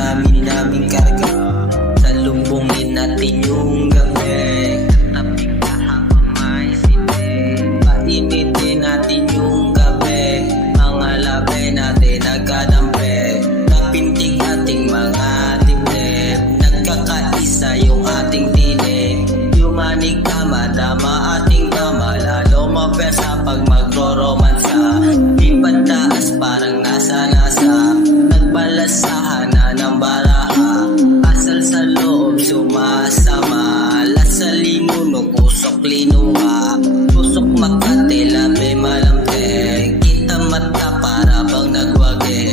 namin karga. Salumbungin natin yung gabi, tapik ka habang may sindi. Painitin natin yung gabi, mga labi natin nagkadampi. Napintig ating mga dibdib, nagkakaisa yung ating tinig. Yumanig ka, madama ating dama, lalo mapesa pag magro-romansa. Di pantaas parang nasa-nasa, nagbalasahan na ng baraha. Asal sa loob sumasama, lasa limunog, usok linuha. Tusok Makati, labi malampig, kita mata para bang nagwagi.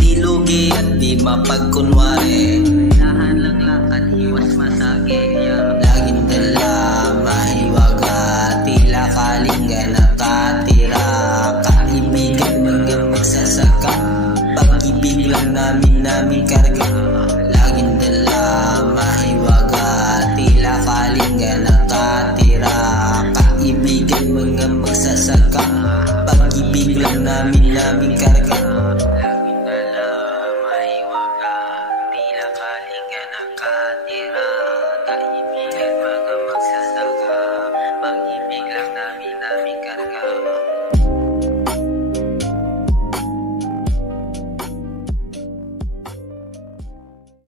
Di lugi at di mapagkunwari, dahan lang lakad, iwas masagi.